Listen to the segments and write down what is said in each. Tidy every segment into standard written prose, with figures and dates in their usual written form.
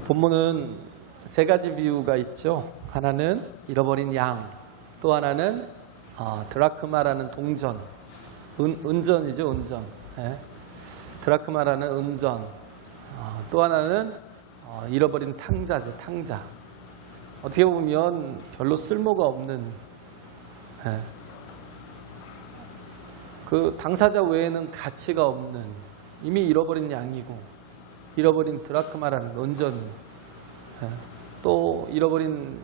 본문은 세 가지 비유가 있죠. 하나는 잃어버린 양, 또 하나는 드라크마라는 동전, 은전이죠, 은전. 예. 드라크마라는 은전. 또 하나는 잃어버린 탕자죠, 탕자. 어떻게 보면 별로 쓸모가 없는, 예. 그 당사자 외에는 가치가 없는, 이미 잃어버린 양이고, 잃어버린 드라크마라는 은전, 예. 또 잃어버린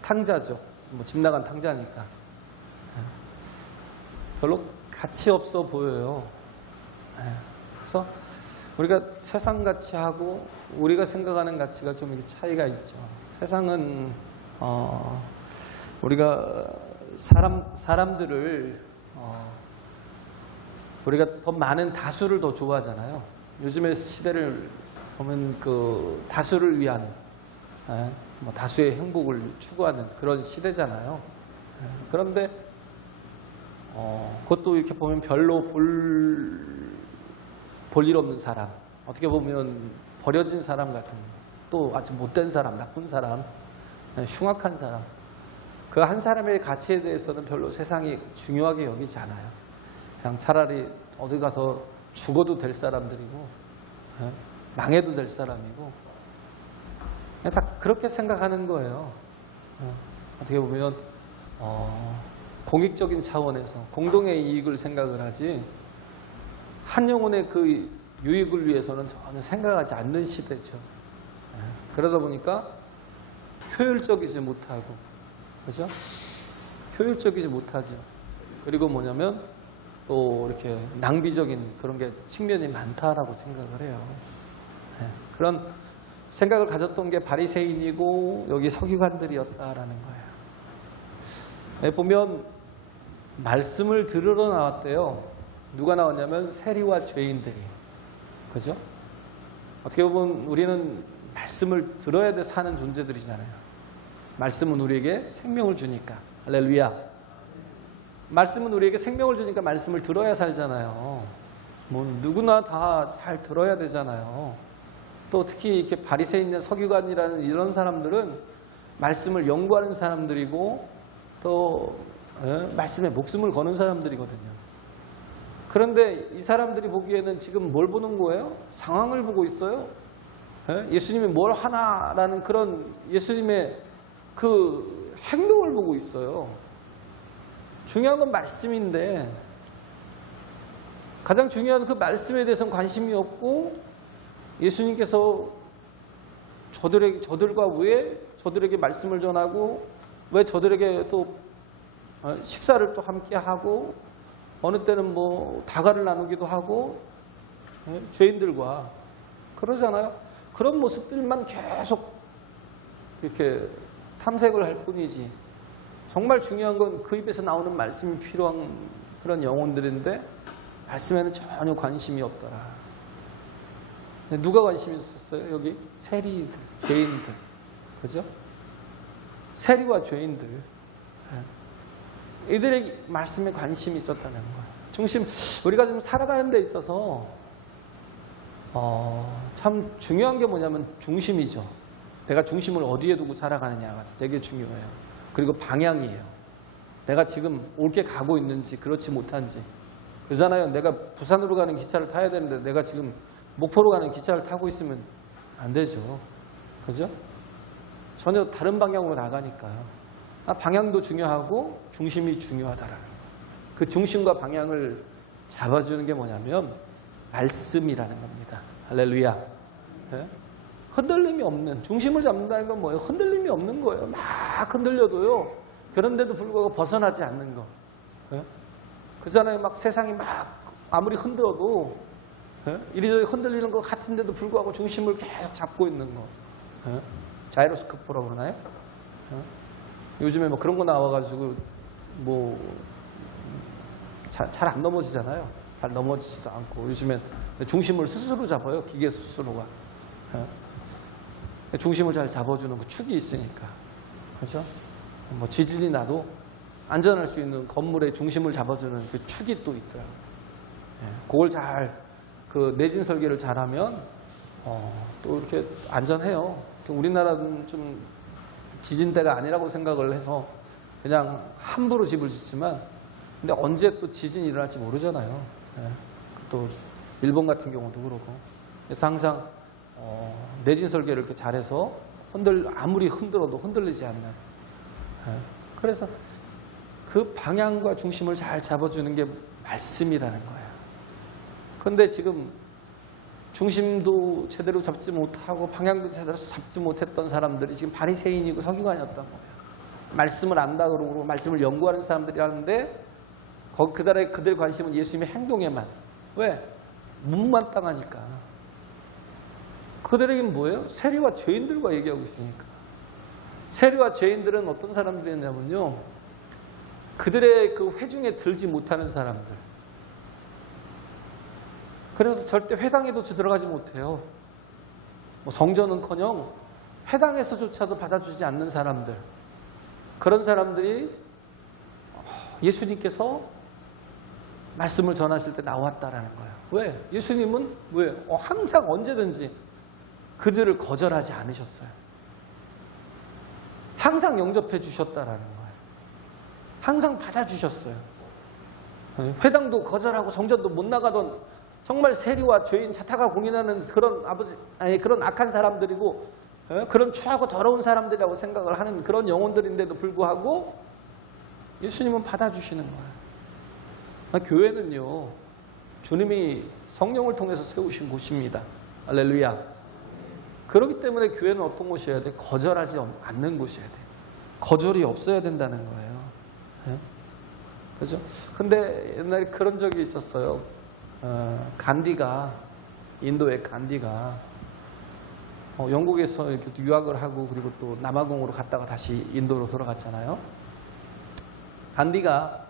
탕자죠. 뭐 집 나간 탕자니까. 예. 별로 가치 없어 보여요. 예. 그래서 우리가 세상 가치하고 우리가 생각하는 가치가 좀 이렇게 차이가 있죠. 세상은 우리가 사람들을 우리가 더 많은 다수를 더 좋아하잖아요. 요즘의 시대를 보면 그 다수를 위한, 뭐 다수의 행복을 추구하는 그런 시대잖아요. 그런데 그것도 이렇게 보면 별로 볼 일 없는 사람, 어떻게 보면 버려진 사람 같은, 또 아주 못된 사람, 나쁜 사람, 흉악한 사람, 그 한 사람의 가치에 대해서는 별로 세상이 중요하게 여기지 않아요. 그냥 차라리 어디 가서 죽어도 될 사람들이고, 망해도 될 사람이고, 다 그렇게 생각하는 거예요. 어떻게 보면 공익적인 차원에서 공동의 이익을 생각을 하지, 한 영혼의 그 유익을 위해서는 전혀 생각하지 않는 시대죠. 그러다 보니까 효율적이지 못하고, 그죠? 효율적이지 못하죠. 그리고 뭐냐면 또 이렇게 낭비적인 그런 게 측면이 많다라고 생각을 해요. 그런 생각을 가졌던 게 바리새인이고 여기 서기관들이었다라는 거예요. 보면 말씀을 들으러 나왔대요. 누가 나왔냐면 세리와 죄인들이. 그죠? 어떻게 보면 우리는 말씀을 들어야 돼 사는 존재들이잖아요. 말씀은 우리에게 생명을 주니까. 할렐루야. 말씀은 우리에게 생명을 주니까 말씀을 들어야 살잖아요. 뭐 누구나 다 잘 들어야 되잖아요. 또 특히 이렇게 바리새인이나 서기관이라는 이런 사람들은 말씀을 연구하는 사람들이고 또 말씀에 목숨을 거는 사람들이거든요. 그런데 이 사람들이 보기에는 지금 뭘 보는 거예요? 상황을 보고 있어요. 예수님이 뭘 하나라는 그런 예수님의 그 행동을 보고 있어요. 중요한 건 말씀인데 가장 중요한 그 말씀에 대해서는 관심이 없고, 예수님께서 저들과 왜 저들에게 말씀을 전하고 왜 저들에게 또 식사를 또 함께 하고 어느 때는 뭐 다가를 나누기도 하고 죄인들과 그러잖아요. 그런 모습들만 계속 이렇게 탐색을 할 뿐이지, 정말 중요한 건 그 입에서 나오는 말씀이 필요한 그런 영혼들인데 말씀에는 전혀 관심이 없더라. 누가 관심이 있었어요? 여기 세리들, 죄인들. 그죠? 세리와 죄인들. 이들의 말씀에 관심이 있었다는 거예요. 우리가 좀 살아가는 데 있어서 참 중요한 게 뭐냐면 중심이죠. 내가 중심을 어디에 두고 살아가느냐가 되게 중요해요. 그리고 방향이에요. 내가 지금 옳게 가고 있는지 그렇지 못한지. 그러잖아요. 내가 부산으로 가는 기차를 타야 되는데 내가 지금 목포로 가는 기차를 타고 있으면 안 되죠. 그죠? 전혀 다른 방향으로 나가니까요. 방향도 중요하고 중심이 중요하다라는 거예요. 그 중심과 방향을 잡아주는 게 뭐냐면 말씀이라는 겁니다. 할렐루야. 네? 흔들림이 없는, 중심을 잡는다는 건 뭐예요? 흔들림이 없는 거예요. 막 흔들려도요. 그런데도 불구하고 벗어나지 않는 거. 네? 그잖아요. 막 세상이 막 아무리 흔들어도 이리저리 흔들리는 것 같은데도 불구하고 중심을 계속 잡고 있는 거. 자이로스코프라고 그러나요? 요즘에 뭐 그런 거 나와가지고 뭐 잘 안 넘어지잖아요. 잘 넘어지지도 않고 요즘엔 중심을 스스로 잡아요. 기계 스스로가. 중심을 잘 잡아주는 그 축이 있으니까. 그렇죠? 뭐 지진이 나도 안전할 수 있는 건물의 중심을 잡아주는 그 축이 또 있더라고요. 그걸 그 내진 설계를 잘하면 또 이렇게 안전해요. 우리나라는 좀 지진대가 아니라고 생각을 해서 그냥 함부로 집을 짓지만 근데 언제 또 지진이 일어날지 모르잖아요. 또 일본 같은 경우도 그렇고. 그래서 항상 내진 설계를 이렇게 잘해서 아무리 흔들어도 흔들리지 않는. 그래서 그 방향과 중심을 잘 잡아주는 게 말씀이라는 거예요. 그런데 지금 중심도 제대로 잡지 못하고 방향도 제대로 잡지 못했던 사람들이 지금 바리새인이고 서기관이었던 거예요. 말씀을 안다 그러고 말씀을 연구하는 사람들이라는데 그들 관심은 예수님의 행동에만. 왜? 못마땅하니까. 그들에게는 뭐예요? 세리와 죄인들과 얘기하고 있으니까. 세리와 죄인들은 어떤 사람들이었냐면요. 그들의 그 회중에 들지 못하는 사람들. 그래서 절대 회당에도 들어가지 못해요. 뭐 성전은커녕 회당에서조차도 받아주지 않는 사람들. 그런 사람들이 예수님께서 말씀을 전하실 때 나왔다라는 거예요. 왜? 예수님은 왜? 항상 언제든지 그들을 거절하지 않으셨어요. 항상 영접해 주셨다라는 거예요. 항상 받아주셨어요. 회당도 거절하고 성전도 못 나가던 정말 세리와 죄인 자타가 공인하는 그런 악한 사람들이고 그런 추하고 더러운 사람들이라고 생각을 하는 그런 영혼들인데도 불구하고 예수님은 받아주시는 거예요. 교회는요, 주님이 성령을 통해서 세우신 곳입니다. 할렐루야. 그렇기 때문에 교회는 어떤 곳이어야 돼? 거절하지 않는 곳이어야 돼. 거절이 없어야 된다는 거예요. 그죠? 근데 옛날에 그런 적이 있었어요. 인도의 간디가 영국에서 이렇게 유학을 하고 그리고 또 남아공으로 갔다가 다시 인도로 돌아갔잖아요. 간디가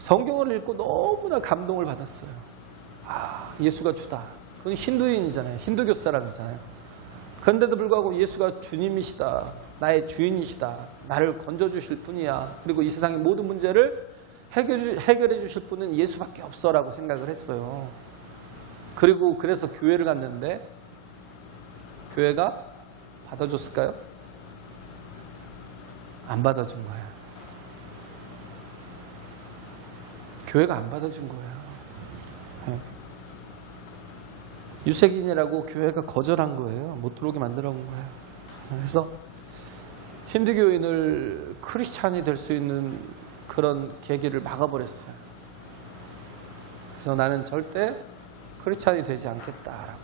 성경을 읽고 너무나 감동을 받았어요. 예수가 주다. 그건 힌두인이잖아요. 힌두교 사람이잖아요. 그런데도 불구하고 예수가 주님이시다. 나의 주인이시다. 나를 건져주실 분이야. 그리고 이 세상의 모든 문제를 해결해 주실 분은 예수밖에 없어라고 생각을 했어요. 그래서 교회를 갔는데 교회가 받아줬을까요? 안 받아준 거예요. 교회가 안 받아준 거예요. 유색인이라고 교회가 거절한 거예요. 못 들어오게 만들어 온 거예요. 그래서 힌두교인을 크리스찬이 될 수 있는 그런 계기를 막아버렸어요. 그래서 나는 절대 크리스찬이 되지 않겠다라고.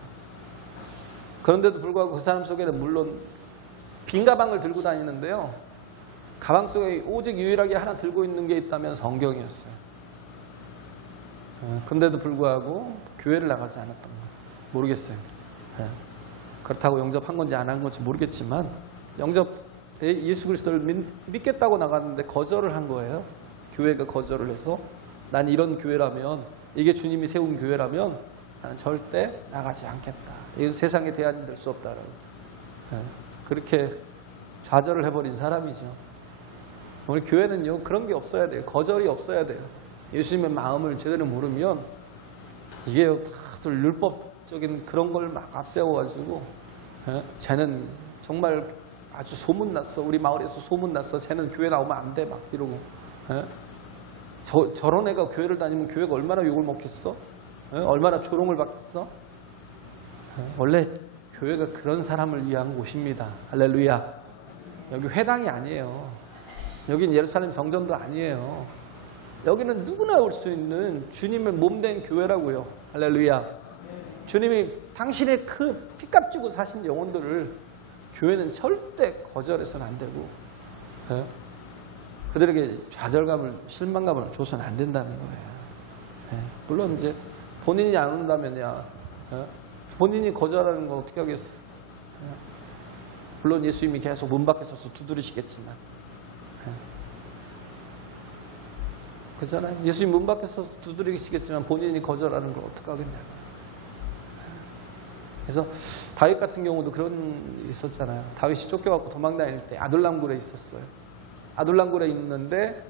그런데도 불구하고 그 사람 속에는 물론 빈 가방을 들고 다니는데요. 가방 속에 오직 유일하게 하나 들고 있는 게 있다면 성경이었어요. 그런데도 불구하고 교회를 나가지 않았던 거예요. 모르겠어요. 그렇다고 영접한 건지 안 한 건지 모르겠지만 예수 그리스도를 믿겠다고 나갔는데 거절을 한 거예요. 교회가 거절을 해서 난 이런 교회라면 이게 주님이 세운 교회라면 나는 절대 나가지 않겠다. 이건 세상에 대안이 될 수 없다라고. 그렇게 좌절을 해버린 사람이죠. 우리 교회는요 그런 게 없어야 돼요. 거절이 없어야 돼요. 예수님의 마음을 제대로 모르면 이게 다들 율법적인 그런 걸 막 앞세워가지고 쟤는 정말 아주 소문났어. 우리 마을에서 소문났어. 쟤는 교회 나오면 안 돼. 막 이러고. 저런 애가 교회를 다니면 교회가 얼마나 욕을 먹겠어? 얼마나 조롱을 받겠어? 원래 교회가 그런 사람을 위한 곳입니다. 할렐루야. 여기 회당이 아니에요. 여긴 예루살렘 성전도 아니에요. 여기는 누구나 올 수 있는 주님의 몸된 교회라고요. 할렐루야. 주님이 당신의 그 피값 주고 사신 영혼들을 교회는 절대 거절해서는 안 되고 그들에게 좌절감을 실망감을 줘서는 안 된다는 거예요. 물론 이제 본인이 안 온다면야 본인이 거절하는 건 어떻게 하겠어요. 물론 예수님이 계속 문 밖에 서서 두드리시겠지만 그렇잖아요. 예수님 문 밖에서 두드리시겠지만 본인이 거절하는 걸 어떡하겠냐고. 그래서 다윗 같은 경우도 그런 일이 있었잖아요. 다윗이 쫓겨갖고 도망다닐 때 아둘람굴에 있었어요. 아둘람굴에 있는데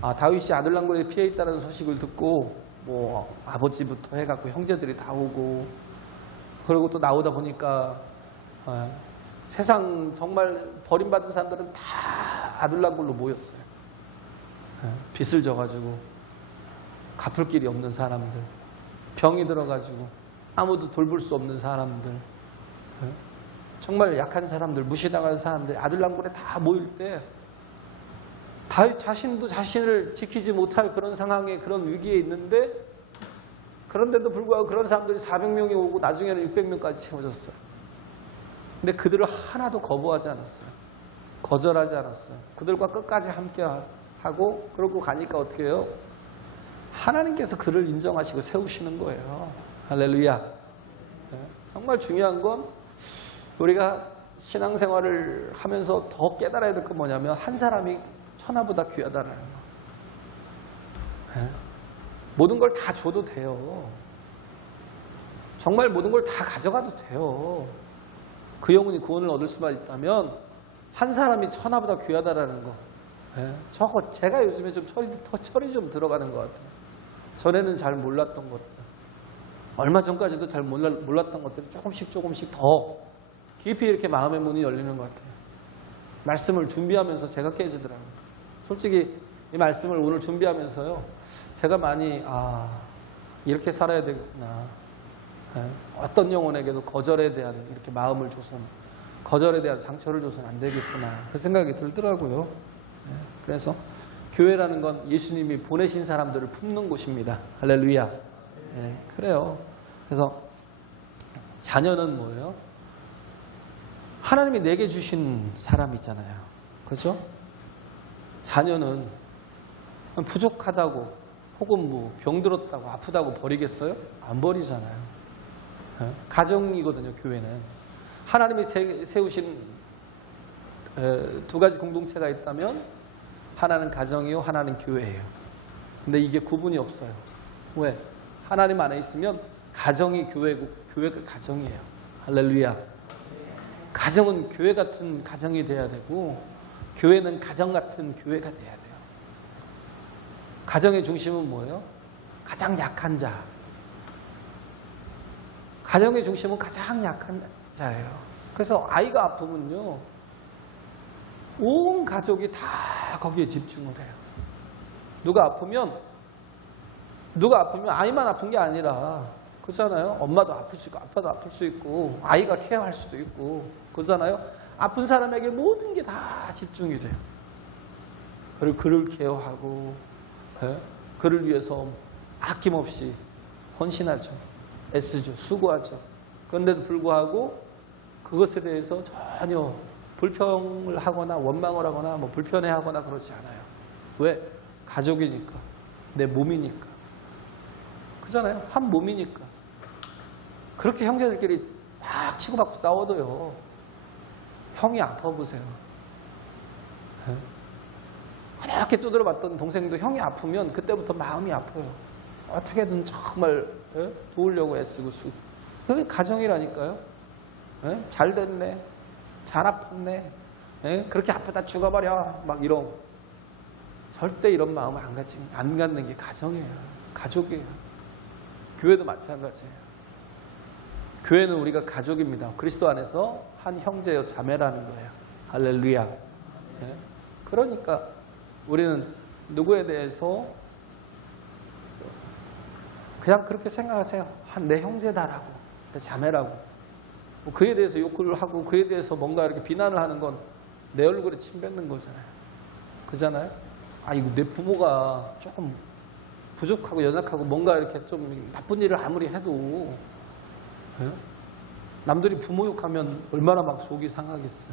다윗이 아둘람굴에 피해 있다는 소식을 듣고 뭐 아버지부터 해갖고 형제들이 다 오고, 그리고 또 나오다 보니까 세상 정말 버림받은 사람들은 다 아둘람굴로 모였어요. 빚을 져가지고 갚을 길이 없는 사람들, 병이 들어가지고 아무도 돌볼 수 없는 사람들, 정말 약한 사람들, 무시당하는 사람들 아둘람굴에 다 모일 때 다윗 자신도 자신을 지키지 못할 그런 상황에, 그런 위기에 있는데, 그런데도 불구하고 그런 사람들이 400명이 오고 나중에는 600명까지 채워졌어요. 근데 그들을 하나도 거부하지 않았어요. 거절하지 않았어요. 그들과 끝까지 함께 하고, 그러고 가니까 어떻게 해요? 하나님께서 그를 인정하시고 세우시는 거예요. 할렐루야. 정말 중요한 건 우리가 신앙생활을 하면서 더 깨달아야 될 건 뭐냐면, 한 사람이 천하보다 귀하다는 거. 모든 걸 다 줘도 돼요. 정말 모든 걸 다 가져가도 돼요. 그 영혼이 구원을 얻을 수만 있다면 한 사람이 천하보다 귀하다라는 거. 저거 제가 요즘에 좀 철이 좀 들어가는 것 같아요. 전에는 잘 몰랐던 것들, 얼마 전까지도 잘 몰랐던 것들이 조금씩 더 깊이 이렇게 마음의 문이 열리는 것 같아요. 말씀을 준비하면서 제가 깨지더라고요. 솔직히 이 말씀을 오늘 준비하면서요, 제가 많이 이렇게 살아야 되겠구나. 어떤 영혼에게도 거절에 대한 이렇게 마음을 줘서는, 거절에 대한 상처를 줘서는 안 되겠구나, 그 생각이 들더라고요. 그래서 교회라는 건 예수님이 보내신 사람들을 품는 곳입니다. 할렐루야. 그래요. 그래서 자녀는 뭐예요? 하나님이 내게 주신 사람이잖아요. 그렇죠? 자녀는 부족하다고, 혹은 뭐 병들었다고, 아프다고 버리겠어요? 안 버리잖아요. 가정이거든요, 교회는. 하나님이 세우신 두 가지 공동체가 있다면, 하나는 가정이요, 하나는 교회예요. 근데 이게 구분이 없어요. 왜? 하나님 안에 있으면 가정이 교회고 교회가 가정이에요. 할렐루야. 가정은 교회 같은 가정이 돼야 되고, 교회는 가정 같은 교회가 돼야 돼요. 가정의 중심은 뭐예요? 가장 약한 자. 가정의 중심은 가장 약한 자예요. 그래서 아이가 아프면요, 온 가족이 다 거기에 집중을 해요. 누가 아프면 아이만 아픈 게 아니라, 그렇잖아요. 엄마도 아플 수 있고 아빠도 아플 수 있고 아이가 케어할 수도 있고, 그렇잖아요. 아픈 사람에게 모든 게 다 집중이 돼요. 그리고 그를 케어하고, 그를 위해서 아낌없이 헌신하죠. 애쓰죠. 수고하죠. 그런데도 불구하고 그것에 대해서 전혀 불평을 하거나 원망을 하거나 뭐 불편해하거나 그러지 않아요. 왜? 가족이니까. 내 몸이니까. 그렇잖아요. 한 몸이니까. 그렇게 형제들끼리 막 치고받고 싸워도요, 형이 아파 보세요. 그렇게 두드려 맞던 동생도 형이 아프면 그때부터 마음이 아파요. 어떻게든 정말 도우려고 애쓰고 그게 가정이라니까요. 잘 됐네, 잘 아팠네, 그렇게 아프다 죽어버려, 막 이런. 절대 이런 마음을 안 갖는 게 가정이에요. 가족이에요. 교회도 마찬가지예요. 교회는 우리가 가족입니다. 그리스도 안에서 한 형제여 자매라는 거예요. 할렐루야. 그러니까 우리는 누구에 대해서 그냥 그렇게 생각하세요. 내 형제다라고, 내 자매라고. 뭐 그에 대해서 욕을 하고 그에 대해서 뭔가 이렇게 비난을 하는 건 내 얼굴에 침 뱉는 거잖아요. 그잖아요. 이거 내 부모가 조금 부족하고 연약하고 뭔가 이렇게 좀 나쁜 일을 아무리 해도, 남들이 부모 욕하면 얼마나 막 속이 상하겠어요.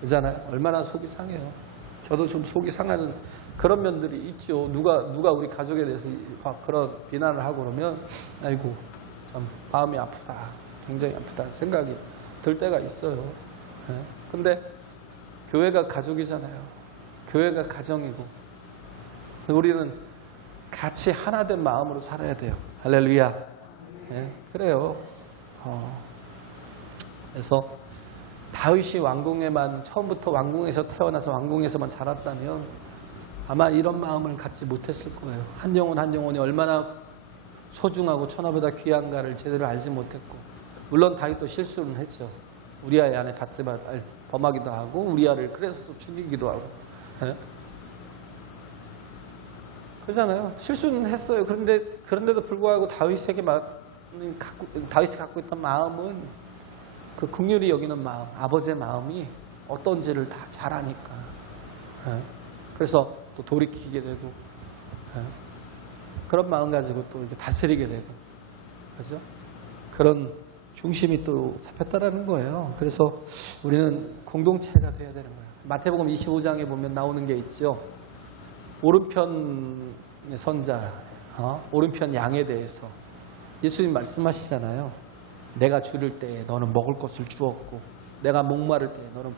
그잖아요. 얼마나 속이 상해요. 저도 좀 속이 상하는 그런 면들이 있죠. 누가 우리 가족에 대해서 그런 비난을 하고 그러면, 아이고 참 마음이 아프다, 굉장히 아프다 생각이 들 때가 있어요. 근데 교회가 가족이잖아요. 교회가 가정이고, 우리는 같이 하나 된 마음으로 살아야 돼요. 할렐루야. 네, 그래요. 그래서 다윗이 왕궁에만 처음부터 왕궁에서 태어나서 왕궁에서만 자랐다면 아마 이런 마음을 갖지 못했을 거예요. 한 영혼 한 영혼이 얼마나 소중하고 천하보다 귀한가를 제대로 알지 못했고, 물론 다윗도 실수는 했죠. 우리아의 아내 밧세바를 범하기도 하고 우리아를 그래서 또 죽이기도 하고. 네? 그러잖아요. 실수는 했어요. 그런데도 불구하고 다윗이 갖고 있던 마음은 그 긍휼히 여기는 마음, 아버지의 마음이 어떤지를 다 잘 아니까. 네? 그래서 또 돌이키게 되고, 네? 그런 마음 가지고 또 이렇게 다스리게 되고, 그죠? 그런 중심이 또 잡혔다라는 거예요. 그래서 우리는 공동체가 돼야 되는 거예요. 마태복음 25장에 보면 나오는 게 있죠. 오른편 선자, 오른편 양에 대해서 예수님 말씀하시잖아요. 내가 줄일 때에 너는 먹을 것을 주었고, 내가 목마를 때에 너는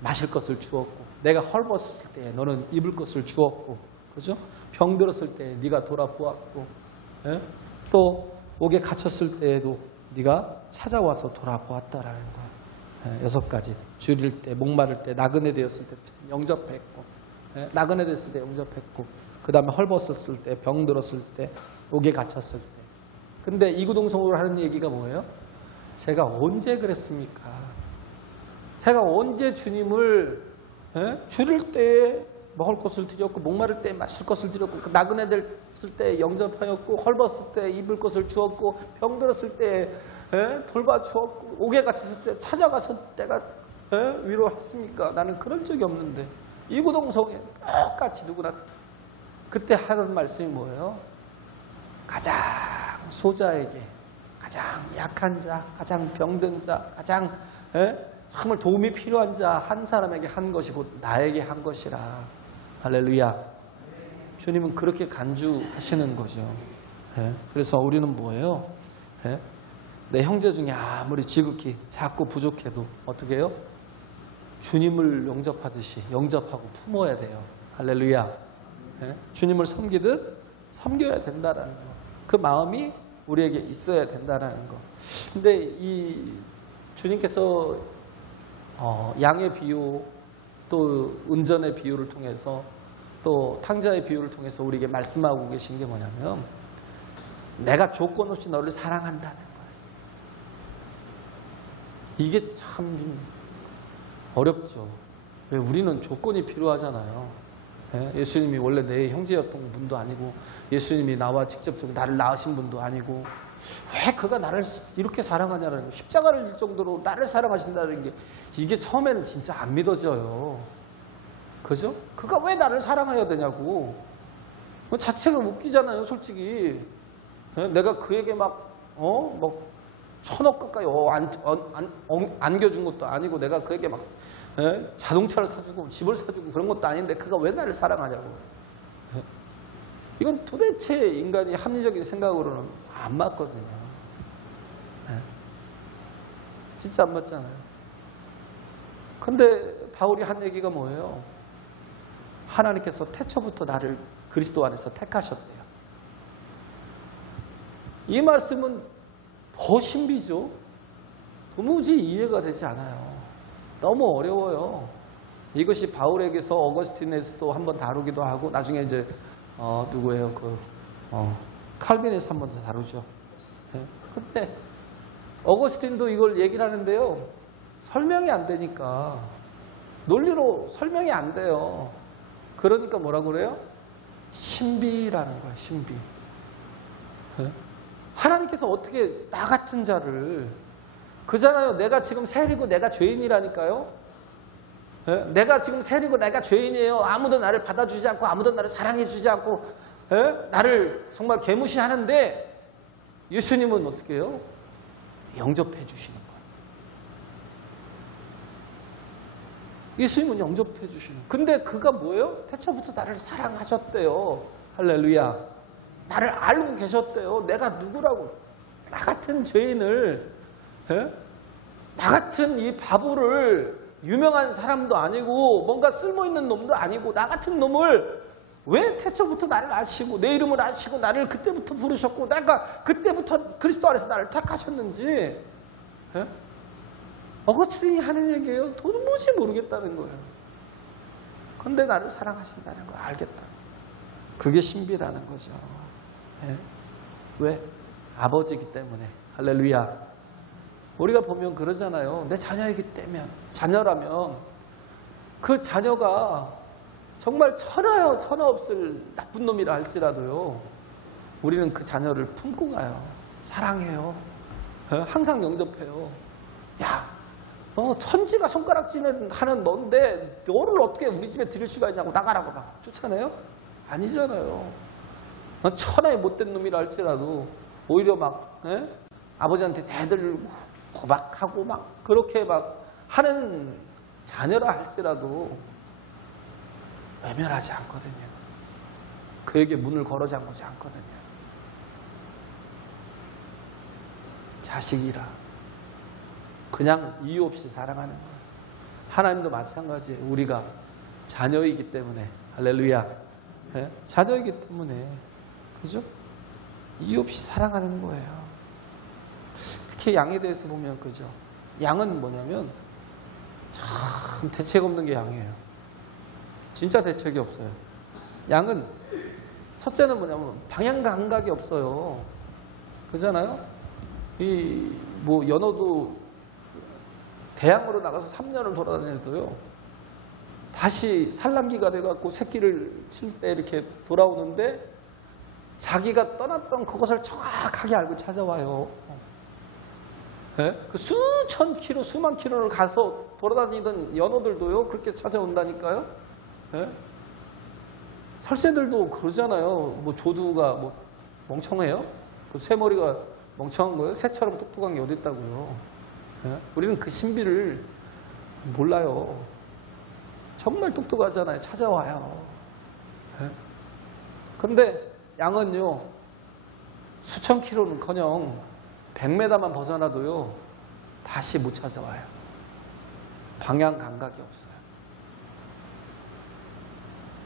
마실 것을 주었고, 내가 헐벗었을 때에 너는 입을 것을 주었고, 그죠? 병들었을 때에 네가 돌아보았고, 예? 또 옥에 갇혔을 때에도 네가 찾아와서 돌아보았다라는 거예요. 6가지. 줄일 때, 목마를 때, 나그네 되었을 때 영접했고, 나그네 됐을 때 영접했고, 그 다음에 헐벗었을 때, 병들었을 때, 옥에 갇혔을 때. 근데 이구동성으로 하는 얘기가 뭐예요? 제가 언제 그랬습니까? 제가 언제 주님을 줄일 때 먹을 것을 드렸고, 목마를 때 마실 것을 드렸고, 나그네 됐을 때 영접하였고, 헐벗을 때 입을 것을 주었고, 병들었을 때 돌봐주었고, 옥에 갇혔을 때 찾아가서 내가 위로했습니까? 나는 그런 적이 없는데. 이구동성에 똑같이 누구나 그때 하던 말씀이 뭐예요? 가장 소자에게, 가장 약한 자, 가장 병든 자, 가장 정말 도움이 필요한 자 한 사람에게 한 것이 곧 나에게 한 것이라. 할렐루야. 주님은 그렇게 간주하시는 거죠. 그래서 우리는 뭐예요? 내 형제 중에 아무리 지극히 작고 부족해도 어떻게 해요? 주님을 영접하듯이 영접하고 품어야 돼요. 할렐루야. 주님을 섬기듯 섬겨야 된다라는 거. 그 마음이 우리에게 있어야 된다라는 거. 근데 이 주님께서 양의 비유, 또 은전의 비유를 통해서, 또 탕자의 비유를 통해서 우리에게 말씀하고 계신 게 뭐냐면, 내가 조건 없이 너를 사랑한다는 거예요. 이게 참 어렵죠. 왜? 우리는 조건이 필요하잖아요. 예수님이 원래 내 형제였던 분도 아니고, 예수님이 나와 직접적으로 나를 낳으신 분도 아니고, 왜 그가 나를 이렇게 사랑하냐는 거, 십자가를 질 정도로 나를 사랑하신다는 게, 이게 처음에는 진짜 안 믿어져요. 그죠? 그가 왜 나를 사랑해야 되냐고. 자체가 웃기잖아요, 솔직히. 내가 그에게 막 1,000억 가까이 안겨준 것도 아니고, 내가 그에게 막 자동차를 사주고 집을 사주고 그런 것도 아닌데 그가 왜 나를 사랑하냐고. 이건 도대체 인간이 합리적인 생각으로는 안 맞거든요. 진짜 안 맞잖아요. 근데 바울이 한 얘기가 뭐예요? 하나님께서 태초부터 나를 그리스도 안에서 택하셨대요. 이 말씀은 더 신비죠. 도무지 이해가 되지 않아요. 너무 어려워요. 이것이 바울에게서 어거스틴에서도 한번 다루기도 하고, 나중에 이제 누구예요? 칼빈에서 한번 더 다루죠. 근데 어거스틴도 이걸 얘기를 하는데요, 설명이 안 되니까, 논리로 설명이 안 돼요. 그러니까 뭐라고 그래요? 신비라는 거야, 신비. 하나님께서 어떻게 나 같은 자를, 그잖아요. 내가 지금 세리고 내가 죄인이라니까요. 내가 지금 세리고 내가 죄인이에요. 아무도 나를 받아주지 않고, 아무도 나를 사랑해주지 않고, 나를 정말 개무시하는데, 예수님은 어떻게 해요? 영접해 주시는 거예요. 예수님은 영접해 주시는 거예요. 근데 그가 뭐예요? 태초부터 나를 사랑하셨대요. 할렐루야. 나를 알고 계셨대요. 내가 누구라고. 나 같은 죄인을, 나 같은 이 바보를, 유명한 사람도 아니고 뭔가 쓸모있는 놈도 아니고, 나 같은 놈을 왜 태초부터 나를 아시고 내 이름을 아시고 나를 그때부터 부르셨고 내가 그때부터 그리스도 안에서 나를 택하셨는지 예? 어거스틴이 하는 얘기예요. 도무지 모르겠다는 거예요. 근데 나를 사랑하신다는 걸 알겠다. 그게 신비라는 거죠. 예? 왜? 아버지이기 때문에. 할렐루야. 우리가 보면 그러잖아요. 내 자녀이기 때문에. 자녀라면 그 자녀가 정말 천하여 천하 없을 나쁜 놈이라 할지라도요. 우리는 그 자녀를 품고 가요. 사랑해요. 항상 영접해요. 야, 너 천지가 손가락질은 하는 넌데 너를 어떻게 우리 집에 들일 수가 있냐고 나가라고 막 쫓아내요? 아니잖아요. 천하의 못된 놈이라 할지라도 오히려 막 아버지한테 대들고 고박하고 막 그렇게 막 하는 자녀라 할지라도 외면하지 않거든요. 그에게 문을 걸어 잠그지 않거든요. 자식이라 그냥 이유 없이 사랑하는 거예요. 하나님도 마찬가지예요. 우리가 자녀이기 때문에 할렐루야. 네? 자녀이기 때문에 그죠? 이유 없이 사랑하는 거예요. 특히 양에 대해서 보면 그죠? 양은 뭐냐면 참 대책 없는 게 양이에요. 진짜 대책이 없어요. 양은 첫째는 뭐냐면 방향 감각이 없어요. 그잖아요? 이 뭐 연어도 대양으로 나가서 3년을 돌아다녀도요. 다시 산란기가 돼갖고 새끼를 칠 때 이렇게 돌아오는데 자기가 떠났던 그것을 정확하게 알고 찾아와요. 네? 그 수천 킬로, 수만 킬로를 가서 돌아다니던 연어들도요. 그렇게 찾아온다니까요. 네? 설새들도 그러잖아요. 뭐 조두가 뭐 멍청해요? 그 새머리가 멍청한 거예요? 새처럼 똑똑한 게 어디 있다고요? 네? 우리는 그 신비를 몰라요. 정말 똑똑하잖아요. 찾아와요. 네? 근데 양은요. 수천 킬로는커녕 100m만 벗어나도요. 다시 못 찾아와요. 방향 감각이 없어요.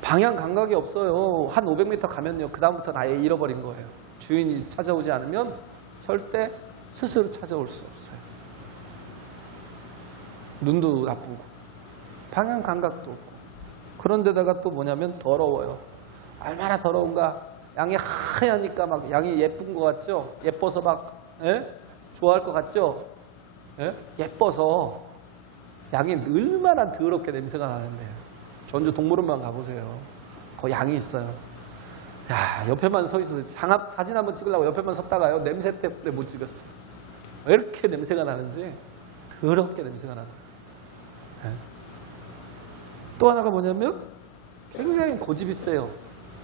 방향 감각이 없어요. 한 500m 가면요. 그 다음부터는 아예 잃어버린 거예요. 주인이 찾아오지 않으면 절대 스스로 찾아올 수 없어요. 눈도 나쁘고 방향 감각도 없고 그런데다가 또 뭐냐면 더러워요. 얼마나 더러운가. 양이 하얘니까 막 양이 예쁜 것 같죠? 예뻐서 막 좋아할 것 같죠? 예뻐서 양이 얼마나 더럽게 냄새가 나는데요. 전주 동물원만 가보세요. 거기 양이 있어요. 야, 옆에만 서 있어서 사진 한번 찍으려고 옆에만 섰다가요. 냄새 때문에 못 찍었어. 왜 이렇게 냄새가 나는지 더럽게 냄새가 나더라고요. 또 하나가 뭐냐면 굉장히 고집이 세요.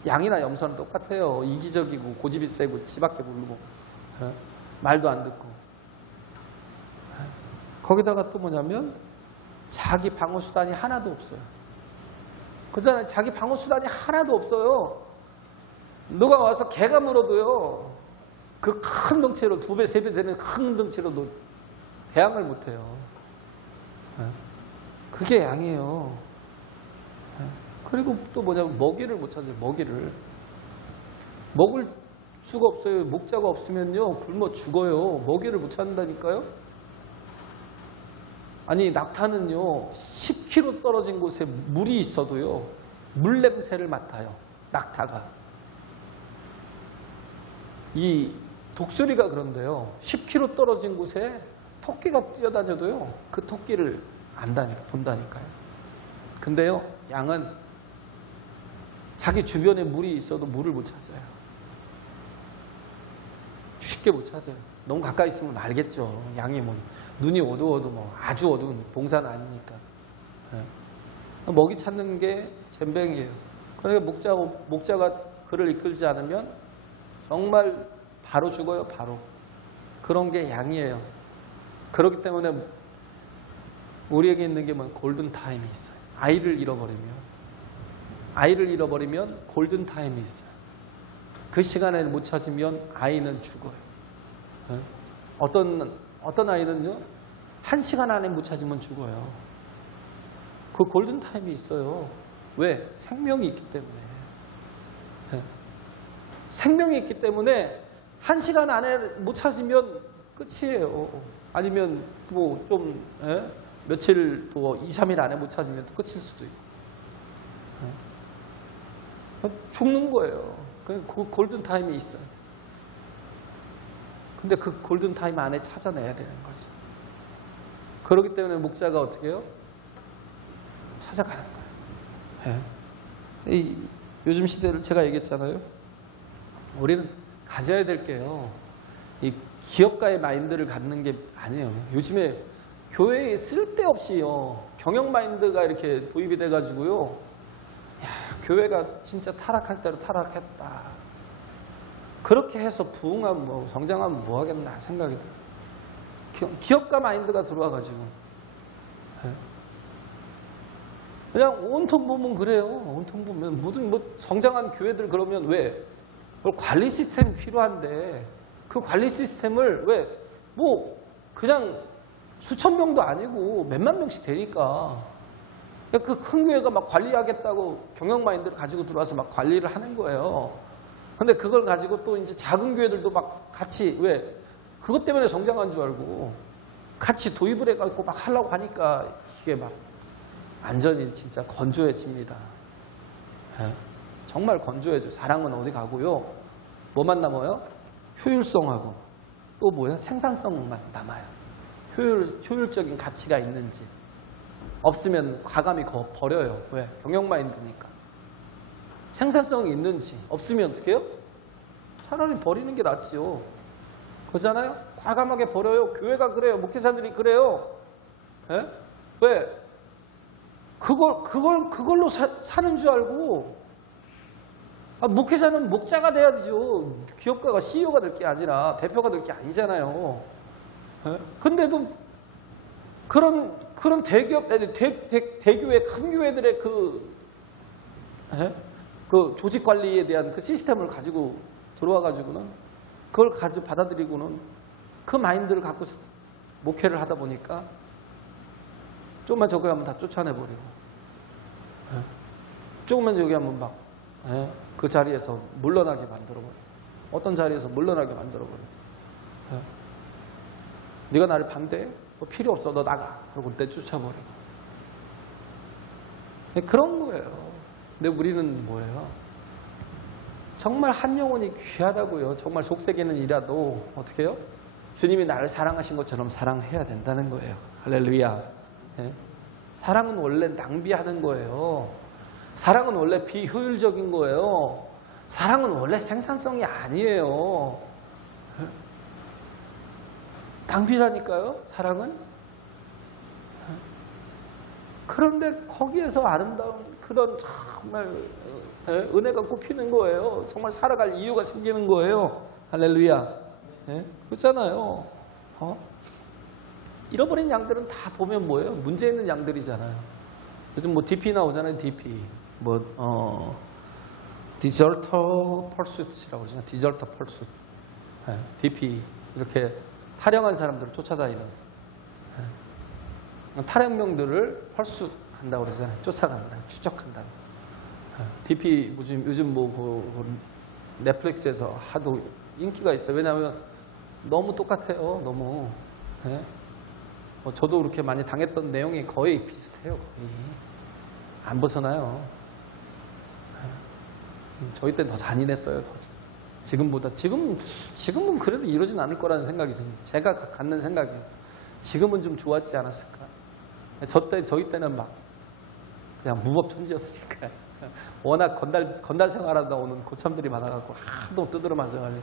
양이나 염소는 똑같아요. 이기적이고 고집이 세고 치밖에 모르고 말도 안 듣고 거기다가 또 뭐냐면 자기 방어 수단이 하나도 없어요. 그잖아요. 자기 방어 수단이 하나도 없어요. 누가 와서 개가 물어도요. 그 큰 덩치로 2배, 3배 되는 큰 덩치로도 대항을 못해요. 그게 양이에요. 그리고 또 뭐냐면 먹이를 못 찾아요. 먹이를. 먹을 수가 없어요. 목자가 없으면요. 굶어 죽어요. 먹이를 못 찾는다니까요. 아니 낙타는요. 10km 떨어진 곳에 물이 있어도요. 물 냄새를 맡아요. 낙타가. 이 독수리가 그런데요. 10km 떨어진 곳에 토끼가 뛰어다녀도요. 그 토끼를 안다니까, 본다니까요. 근데요. 양은 자기 주변에 물이 있어도 물을 못 찾아요. 쉽게 못 찾아요. 너무 가까이 있으면 알겠죠. 양이 뭐 눈이 어두워도 뭐 아주 어두운 봉사는 아니니까. 먹이 찾는 게 젬병이에요. 그러니까 목자가 그를 이끌지 않으면 정말 바로 죽어요. 바로. 그런 게 양이에요. 그렇기 때문에 우리에게 있는 게 뭐 골든타임이 있어요. 아이를 잃어버리면 골든타임이 있어요. 그 시간에 못 찾으면 아이는 죽어요. 어떤 아이는요. 1시간 안에 못 찾으면 죽어요. 그 골든타임이 있어요. 왜? 생명이 있기 때문에. 생명이 있기 때문에 1시간 안에 못 찾으면 끝이에요. 아니면 뭐 좀 며칠 또 2, 3일 안에 못 찾으면 또 끝일 수도 있고. 죽는 거예요. 그 골든 타임이 있어요. 근데 그 골든 타임 안에 찾아내야 되는 거죠. 그렇기 때문에 목자가 어떻게 해요? 찾아가는 거예요. 요즘 시대를 제가 얘기했잖아요. 우리는 가져야 될 게요. 이 기업가의 마인드를 갖는 게 아니에요. 요즘에 교회에 쓸데없이요. 경영 마인드가 이렇게 도입이 돼가지고요. 야, 교회가 진짜 타락할 대로 타락했다. 그렇게 해서 부흥하면 뭐 성장하면 뭐 하겠나 생각이 들어요. 기업가 마인드가 들어와가지고. 그냥 온통 보면 그래요. 온통 보면 모든 뭐 성장한 교회들 그러면 왜 관리 시스템이 필요한데 그 관리 시스템을 왜 뭐 그냥 수천 명도 아니고 몇만 명씩 되니까 그 큰 교회가 막 관리하겠다고 경영 마인드를 가지고 들어와서 막 관리를 하는 거예요. 근데 그걸 가지고 또 이제 작은 교회들도 막 같이 왜 그것 때문에 성장한 줄 알고 같이 도입을 해갖고 막 하려고 하니까 이게 막 완전히 진짜 건조해집니다. 정말 건조해져요. 사랑은 어디 가고요. 뭐만 남아요? 효율성하고 또 뭐야? 생산성만 남아요. 효율적인 가치가 있는지. 없으면 과감히 버려요. 왜? 경영 마인드니까. 생산성이 있는지. 없으면 어떻게 해요? 차라리 버리는 게 낫지요. 그러잖아요? 과감하게 버려요. 교회가 그래요. 목회자들이 그래요. 왜? 그걸로 사는 줄 알고. 목회자는 목자가 돼야 되죠. 기업가가 CEO가 될 게 아니라 대표가 될 게 아니잖아요. 근데도 그런 대기업, 대교회, 큰 교회들의 그 조직 관리에 대한 그 시스템을 가지고 들어와가지고는 그걸 가지고 받아들이고는 그 마인드를 갖고 목회를 하다 보니까 조금만 저기 하면 다 쫓아내버리고 조금만 여기 하면 막 그 자리에서 물러나게 만들어버리고 어떤 자리에서 물러나게 만들어버리고 네가 나를 반대해? 너 필요 없어. 너 나가. 그러고 내쫓아버리고 그런 거예요. 근데 우리는 뭐예요? 정말 한 영혼이 귀하다고요. 정말 속세계는 이라도 어떻게 해요? 주님이 나를 사랑하신 것처럼 사랑해야 된다는 거예요. 할렐루야. 사랑은 원래 낭비하는 거예요. 사랑은 원래 비효율적인 거예요. 사랑은 원래 생산성이 아니에요. 낭비라니까요. 사랑은. 그런데 거기에서 아름다운 그런 정말 은혜가 꼽히는 거예요. 정말 살아갈 이유가 생기는 거예요. 할렐루야. 그렇잖아요. 잃어버린 양들은 다 보면 뭐예요? 문제 있는 양들이잖아요. 요즘 뭐 DP 나오잖아요. DP. 디저터 펄숫이라고 그러잖아요. 디저터 펄숫. DP. 이렇게 탈영한 사람들을 쫓아다니는 탈영명들을 펄숫한다고 그러잖아요. 쫓아간다. 추적한다. DP 요즘 넷플릭스에서 하도 인기가 있어요. 왜냐하면 너무 똑같아요. 너무. 저도 그렇게 많이 당했던 내용이 거의 비슷해요. 거의. 안 벗어나요. 저희 때는 더 잔인했어요. 지금보다. 지금은 그래도 이러진 않을 거라는 생각이 듭니다. 제가 갖는 생각이에요. 지금은 좀 좋아지지 않았을까. 저희 때는 막 그냥 무법천지였으니까. 워낙 건달 생활하다 오는 고참들이 많아갖고 하도 두드려 맞아가지고.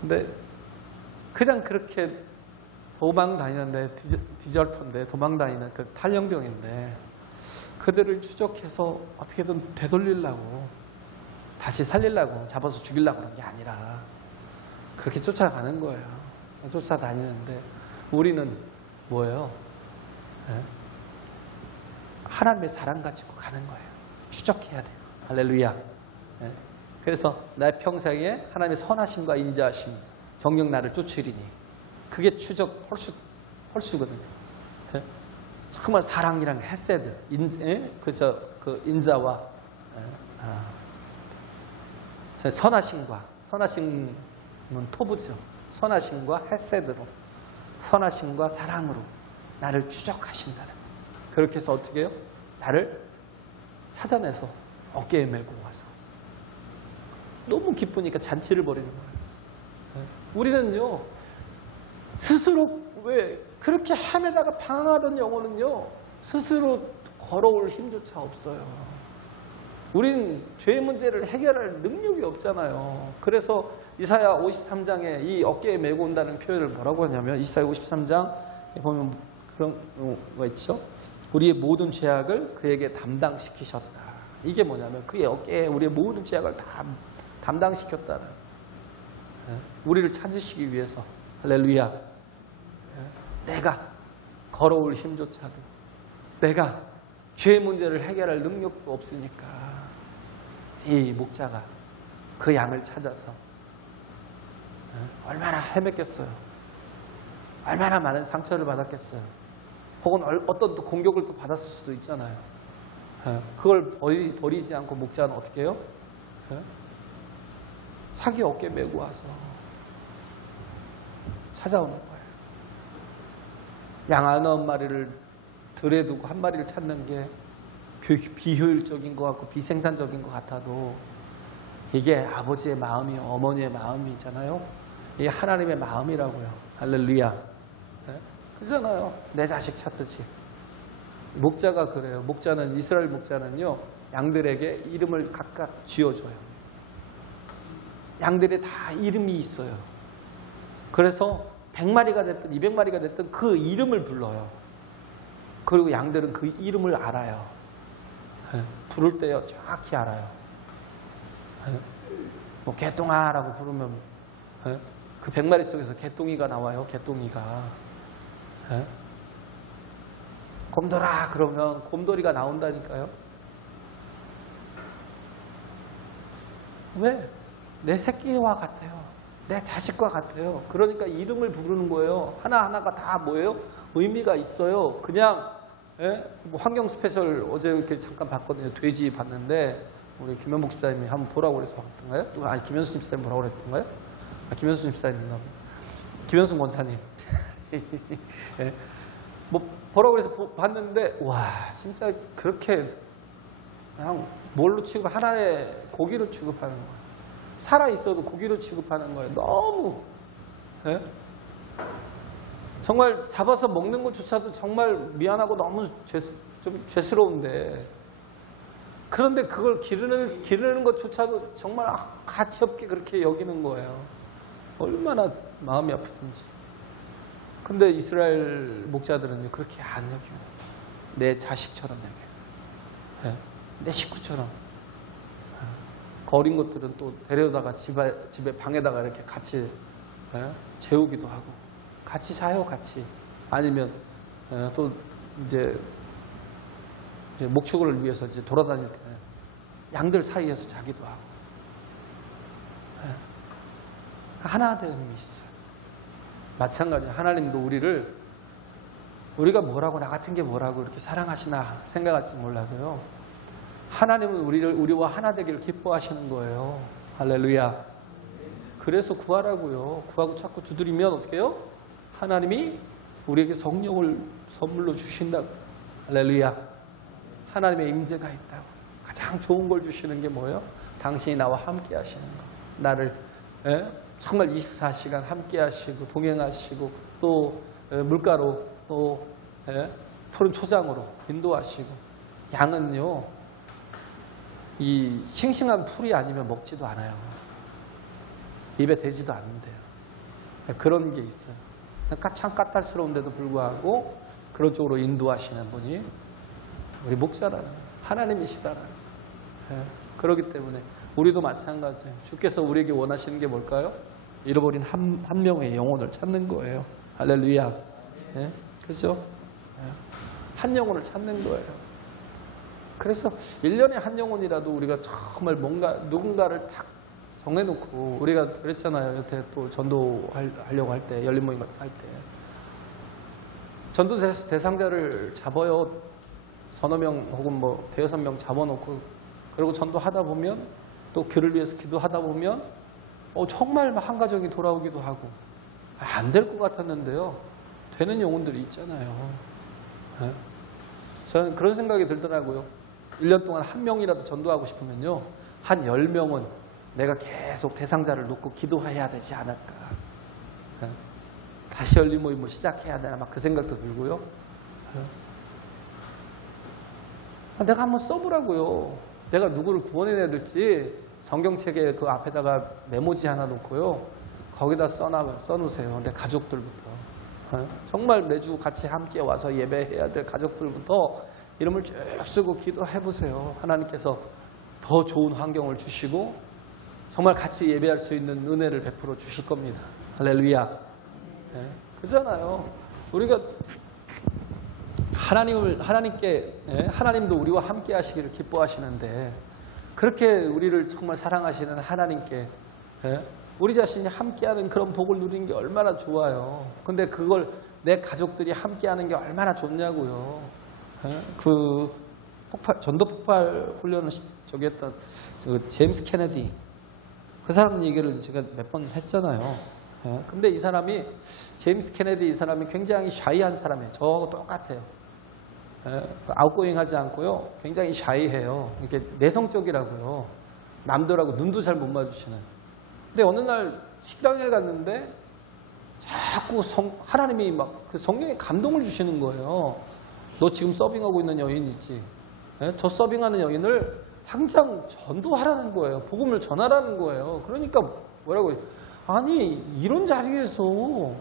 근데 그냥 그렇게 도망 다니는데 디저터인데 도망 다니는 그 탈영병인데 그들을 추적해서 어떻게든 되돌리려고 다시 살리려고 잡아서 죽이려고 그런 게 아니라 그렇게 쫓아가는 거예요. 쫓아다니는데 우리는 뭐예요? 하나님의 사랑 가지고 가는 거예요. 추적해야 돼요. 할렐루야. 그래서 내 평생에 하나님의 선하심과 인자하심 정녕 나를 쫓으리니 그게 추적 펄수거든요. 정말 사랑이랑 헤세드 그 인자와 선하심은 토부죠. 선하심과 헤세드로, 선하심과 사랑으로 나를 추적하신다는. 그렇게 해서 어떻게 해요? 나를 찾아내서 어깨에 메고 와서 너무 기쁘니까 잔치를 벌이는 거예요. 우리는요, 스스로 왜 그렇게 헤매다가 방황하던 영혼은요, 스스로 걸어올 힘조차 없어요. 우린 죄의 문제를 해결할 능력이 없잖아요. 그래서 이사야 53장에 이 어깨에 메고 온다는 표현을 뭐라고 하냐면, 이사야 53장에 보면 그런 거 있죠. 우리의 모든 죄악을 그에게 담당시키셨다. 이게 뭐냐면 그의 어깨에 우리의 모든 죄악을 다 담당시켰다는, 우리를 찾으시기 위해서. 할렐루야. 내가 걸어올 힘조차도, 내가 죄의 문제를 해결할 능력도 없으니까 이 목자가 그 양을 찾아서 얼마나 헤맸겠어요. 얼마나 많은 상처를 받았겠어요. 혹은 어떤 또 공격을 또 받았을 수도 있잖아요. 그걸 버리지 않고 목자는 어떻게 해요? 자기 어깨 메고 와서 찾아오는 거예요. 양 9마리를 들에 두고 한 마리를 찾는 게 비효율적인 것 같고 비생산적인 것 같아도 이게 아버지의 마음이, 어머니의 마음이잖아요. 이게 하나님의 마음이라고요. 할렐루야. 그잖아요. 내 자식 찾듯이. 목자가 그래요. 목자는, 이스라엘 목자는요, 양들에게 이름을 각각 지어줘요. 양들이 다 이름이 있어요. 그래서 100마리가 됐든 200마리가 됐든 그 이름을 불러요. 그리고 양들은 그 이름을 알아요. 부를 때요, 정확히 알아요. 뭐 개똥아라고 부르면 그 100마리 속에서 개똥이가 나와요. 개똥이가. 곰돌아 그러면 곰돌이가 나온다니까요. 왜? 내 새끼와 같아요. 내 자식과 같아요. 그러니까 이름을 부르는 거예요. 하나하나가 다 뭐예요? 의미가 있어요. 그냥 뭐 환경 스페셜 어제 이렇게 잠깐 봤거든요. 돼지 봤는데 우리 김현복 집사님이 한번 보라고 그래서 봤던가요? 아니 김현수 집사님 보라고 그랬던가요? 김현수 집사님인가? 김현수 권사님. 뭐 보라고 그래서 봤는데 와 진짜 그렇게 그냥 뭘로 취급, 하나의 고기로 취급하는 거예요. 살아 있어도 고기로 취급하는 거예요. 너무 정말 잡아서 먹는 것조차도 정말 미안하고 너무 좀 죄스러운데, 그런데 그걸 기르는 것조차도 정말 가치 없게 그렇게 여기는 거예요. 얼마나 마음이 아프든지. 근데 이스라엘 목자들은요, 그렇게 안 여기고 내 자식처럼 여겨요. 내 식구처럼. 어린 것들은 또 데려다가 집에 방에다가 이렇게 같이 재우기도 하고, 같이 자요, 같이. 아니면 또 이제 목축을 위해서 이제 돌아다닐 때 양들 사이에서 자기도 하고. 하나 되는 힘이 있어요. 마찬가지예요. 하나님도 우리가 뭐라고, 나 같은 게 뭐라고 이렇게 사랑하시나 생각할지 몰라도요, 하나님은 우리와 하나 되기를 기뻐하시는 거예요. 할렐루야. 그래서 구하라고요. 구하고 자꾸 두드리면 어떻게 해요? 하나님이 우리에게 성령을 선물로 주신다고. 할렐루야. 하나님의 임재가 있다고. 가장 좋은 걸 주시는 게 뭐예요? 당신이 나와 함께 하시는 거. 나를 정말 24시간 함께 하시고 동행하시고 또 물가로 또 푸른 초장으로 인도하시고. 양은요, 이 싱싱한 풀이 아니면 먹지도 않아요. 입에 대지도 않는데요. 그런 게 있어요. 참 까탈스러운데도 불구하고 그런 쪽으로 인도하시는 분이 우리 목자라는, 하나님이시다라는. 그렇기 때문에 우리도 마찬가지예요. 주께서 우리에게 원하시는 게 뭘까요? 잃어버린 한 명의 영혼을 찾는 거예요. 할렐루야. 그렇죠? 한 영혼을 찾는 거예요. 그래서 1년에 한 영혼이라도 우리가 정말 뭔가 누군가를 딱 정해놓고, 우리가 그랬잖아요. 여태 또 전도하려고 할 때, 열린 모임 같은 거 할 때. 전도 대상자를 잡아요. 서너 명 혹은 뭐 대여섯 명 잡아놓고 그리고 전도하다 보면 또 교를 위해서 기도하다 보면 정말 한 가정이 돌아오기도 하고 안 될 것 같았는데요. 되는 영혼들이 있잖아요. 네? 저는 그런 생각이 들더라고요. 1년 동안 한 명이라도 전도하고 싶으면요. 한 10명은 내가 계속 대상자를 놓고 기도해야 되지 않을까. 네? 다시 열린 모임을 시작해야 되나 막 그 생각도 들고요. 네? 내가 한번 써보라고요. 내가 누구를 구원해내야 될지 성경책에 그 앞에다가 메모지 하나 놓고요. 거기다 써놓으세요. 내 가족들부터. 정말 매주 같이 함께 와서 예배해야 될 가족들부터 이름을 쭉 쓰고 기도해보세요. 하나님께서 더 좋은 환경을 주시고 정말 같이 예배할 수 있는 은혜를 베풀어 주실 겁니다. 할렐루야. 네, 그잖아요. 우리가 하나님께, 하나님도 우리와 함께 하시기를 기뻐하시는데 그렇게 우리를 정말 사랑하시는 하나님께 우리 자신이 함께하는 그런 복을 누리는 게 얼마나 좋아요. 근데 그걸 내 가족들이 함께하는 게 얼마나 좋냐고요. 그 전도 폭발 훈련을 저기 했던 제임스 케네디 그 사람 얘기를 제가 몇 번 했잖아요. 근데 이 사람이 제임스 케네디 이 사람이 굉장히 샤이한 사람이에요. 저하고 똑같아요. 아웃고잉하지 않고요. 굉장히 샤이해요. 이렇게 내성적이라고요. 남들하고 눈도 잘 못 마주치는. 근데 어느 날 식당에 갔는데 자꾸 하나님이 막 그 성령의 감동을 주시는 거예요. 너 지금 서빙하고 있는 여인 있지? 저 서빙하는 여인을 당장 전도하라는 거예요. 복음을 전하라는 거예요. 그러니까 뭐라고 해요? 아니 이런 자리에서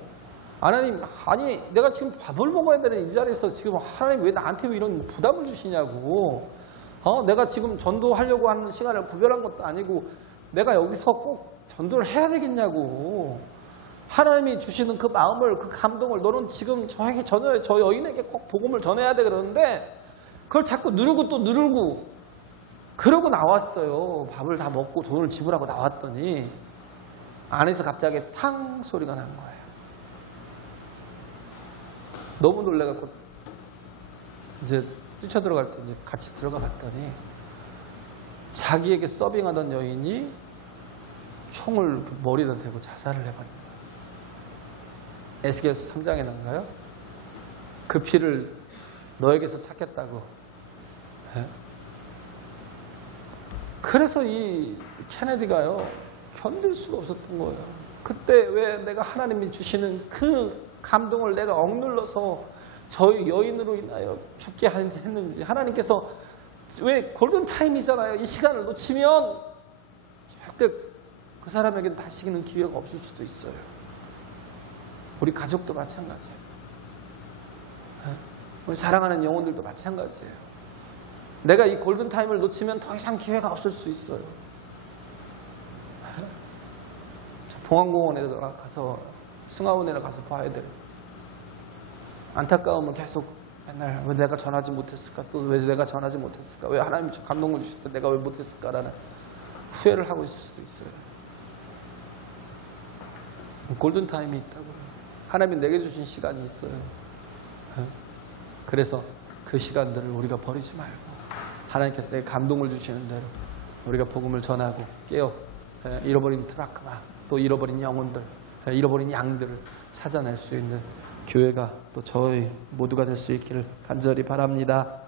하나님, 아니 내가 지금 밥을 먹어야 되는 이 자리에서 지금 하나님 왜 나한테 이런 부담을 주시냐고. 내가 지금 전도하려고 하는 시간을 구별한 것도 아니고 내가 여기서 꼭 전도를 해야 되겠냐고. 하나님이 주시는 그 마음을, 그 감동을 너는 지금 저에게 전해, 저 여인에게 꼭 복음을 전해야 돼 그러는데 그걸 자꾸 누르고 또 누르고 그러고 나왔어요. 밥을 다 먹고 돈을 지불하고 나왔더니 안에서 갑자기 탕 소리가 난 거예요. 너무 놀래갖고 이제 뛰쳐들어갈 때 이제 같이 들어가 봤더니 자기에게 서빙하던 여인이 총을 머리에다 대고 자살을 해버린 거예요. 에스겔서 3장에 난가요? 그 피를 너에게서 찾겠다고. 네? 그래서 이 케네디가요 견딜 수가 없었던 거예요. 그때 왜 내가 하나님이 주시는 그 감동을 내가 억눌러서 저희 여인으로 인하여 죽게 했는지. 하나님께서 왜 골든타임이잖아요. 이 시간을 놓치면 절대 그 사람에게는 다시는 기회가 없을 수도 있어요. 우리 가족도 마찬가지예요. 우리 사랑하는 영혼들도 마찬가지예요. 내가 이 골든타임을 놓치면 더 이상 기회가 없을 수 있어요. 봉안공원에 가서 승하원에 가서 봐야 돼요. 안타까움을 계속 맨날 왜 내가 전하지 못했을까? 또 왜 내가 전하지 못했을까? 왜 하나님이 감동을 주실 때 내가 왜 못했을까라는 후회를 하고 있을 수도 있어요. 골든타임이 있다고요. 하나님이 내게 주신 시간이 있어요. 그래서 그 시간들을 우리가 버리지 말고 하나님께서 내게 감동을 주시는 대로 우리가 복음을 전하고 깨어 잃어버린 드라크마 또 잃어버린 영혼들 잃어버린 양들을 찾아낼 수 있는 교회가 또 저희 모두가 될 수 있기를 간절히 바랍니다.